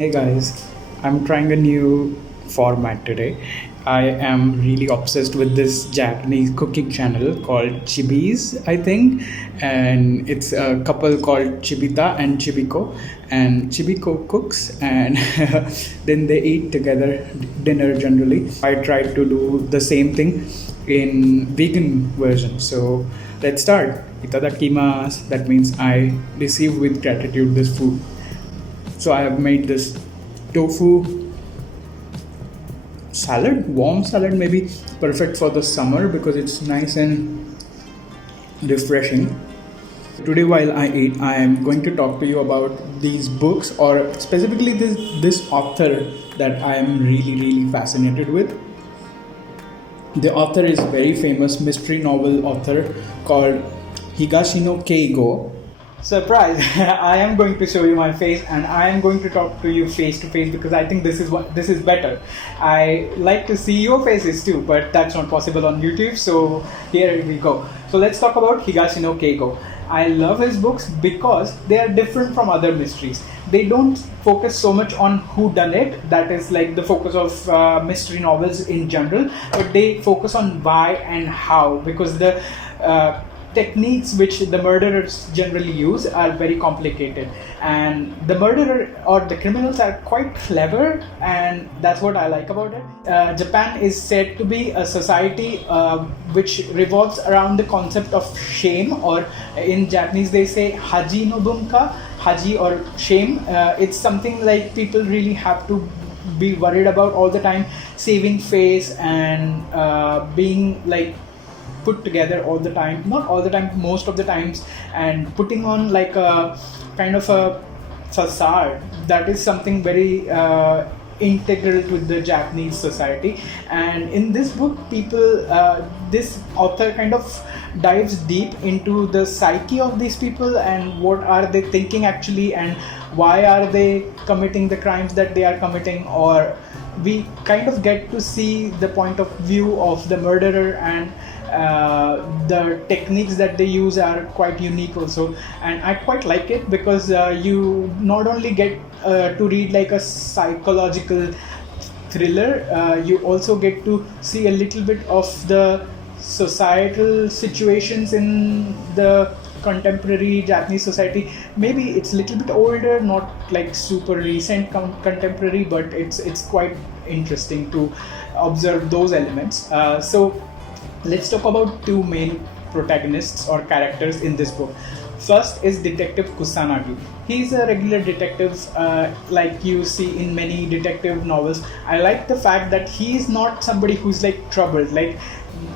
Hey guys, I'm trying a new format today. I am really obsessed with this Japanese cooking channel called Chibi's, I think, and it's a couple called Chibita and Chibiko, and Chibiko cooks, and then they eat together dinner generally. I tried to do the same thing in vegan version. So let's start. Itadakimasu. That means I receive with gratitude this food. So I have made this tofu salad, warm salad, maybe perfect for the summer because it's nice and refreshing. Today, while I eat, I am going to talk to you about these books, or specifically this author that I am really fascinated with. The author is very famous mystery novel author called Higashino Keigo. Surprise! I am going to show you my face, and I am going to talk to you face to face because I think this is better. I like to see your faces too, but that's not possible on YouTube. So here we go. So let's talk about Higashino Keigo. I love his books because they are different from other mysteries. They don't focus so much on who done it, that is like the focus of mystery novels in general, but they focus on why and how, because the techniques which the murderers generally use are very complicated, and the murderer or the criminals are quite clever, and that's what I like about it. Japan is said to be a society which revolves around the concept of shame, or in Japanese they say haji no bunka, haji or shame. It's something like people really have to be worried about all the time, saving face and being like put together all the time, not all the time, most of the times, and putting on like a kind of a facade. That is something very integral with the Japanese society. And in this book, this author kind of dives deep into the psyche of these people and what are they thinking actually, and why are they committing the crimes that they are committing, or we kind of get to see the point of view of the murderer, and the techniques that they use are quite unique also, and I quite like it because you not only get to read like a psychological thriller, you also get to see a little bit of the societal situations in the contemporary Japanese society. Maybe it's a little bit older, not like super recent contemporary, but it's quite interesting to observe those elements. So let's talk about two main protagonists or characters in this book. First is Detective Kusanagi. He's a regular detective, like you see in many detective novels. I like the fact that he's not somebody who's like troubled. Like,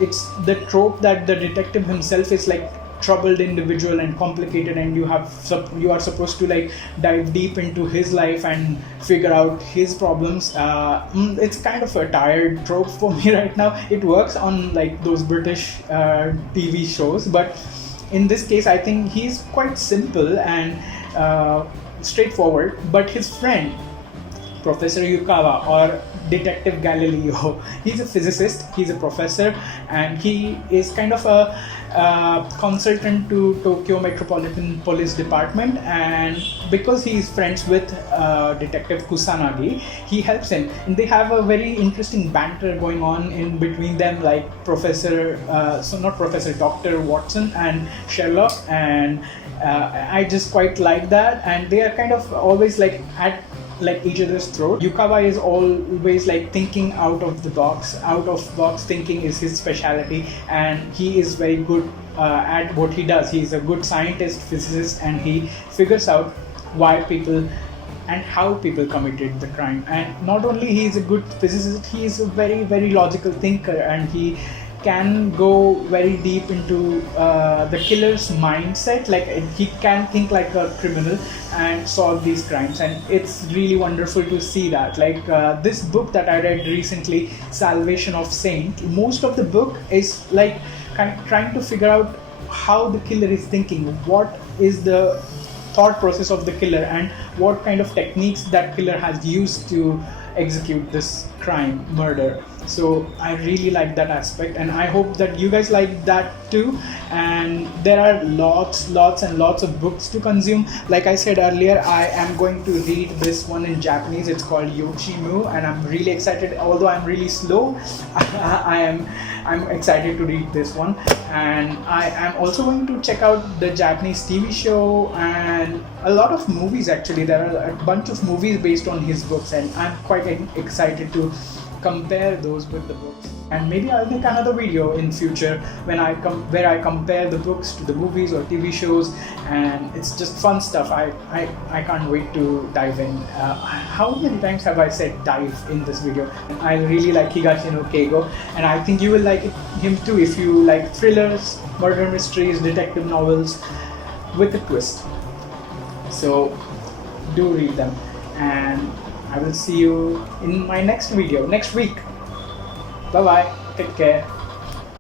it's the trope that the detective himself is like troubled individual and complicated, and you are supposed to like dive deep into his life and figure out his problems. It's kind of a tired trope for me right now. It works on like those British TV shows, but in this case I think he's quite simple and straightforward. But his friend Professor Yukawa, or Detective Galileo, he's a physicist, he's a professor, and he is kind of a consultant to Tokyo Metropolitan Police Department. And because he is friends with Detective Kusanagi, he helps him, and they have a very interesting banter going on in between them, like Dr. Watson and Sherlock. And I just quite like that, and they are kind of always like at like each other's throat. Yukawa is always like thinking out of box thinking is his specialty, and he is very good at what he does. He's a good scientist, physicist, and he figures out why people and how people committed the crime. And not only he is a good physicist, he is a very, very logical thinker, and he can go very deep into the killer's mindset. Like, he can think like a criminal and solve these crimes, and it's really wonderful to see that. Like, this book that I read recently, Salvation of Saint, most of the book is like trying to figure out how the killer is thinking, what is the thought process of the killer, and what kind of techniques that killer has used to execute this crime, murder. So I really like that aspect, and I hope that you guys like that too. And there are lots and lots of books to consume. Like I said earlier, I am going to read this one in Japanese. It's called Yochimu, and I'm really excited. Although I'm really slow, I'm excited to read this one. And I am also going to check out the Japanese TV show and a lot of movies. Actually, there are a bunch of movies based on his books, and I'm quite excited to compare those with the books. And maybe I'll make another video in future where I compare the books to the movies or TV shows, and it's just fun stuff. I can't wait to dive in. How many times have I said dive in this video? I really like Higashino Keigo, and I think you will like him too if you like thrillers, murder mysteries, detective novels with a twist. So do read them, and I will see you in my next video next week. Bye bye. Take care.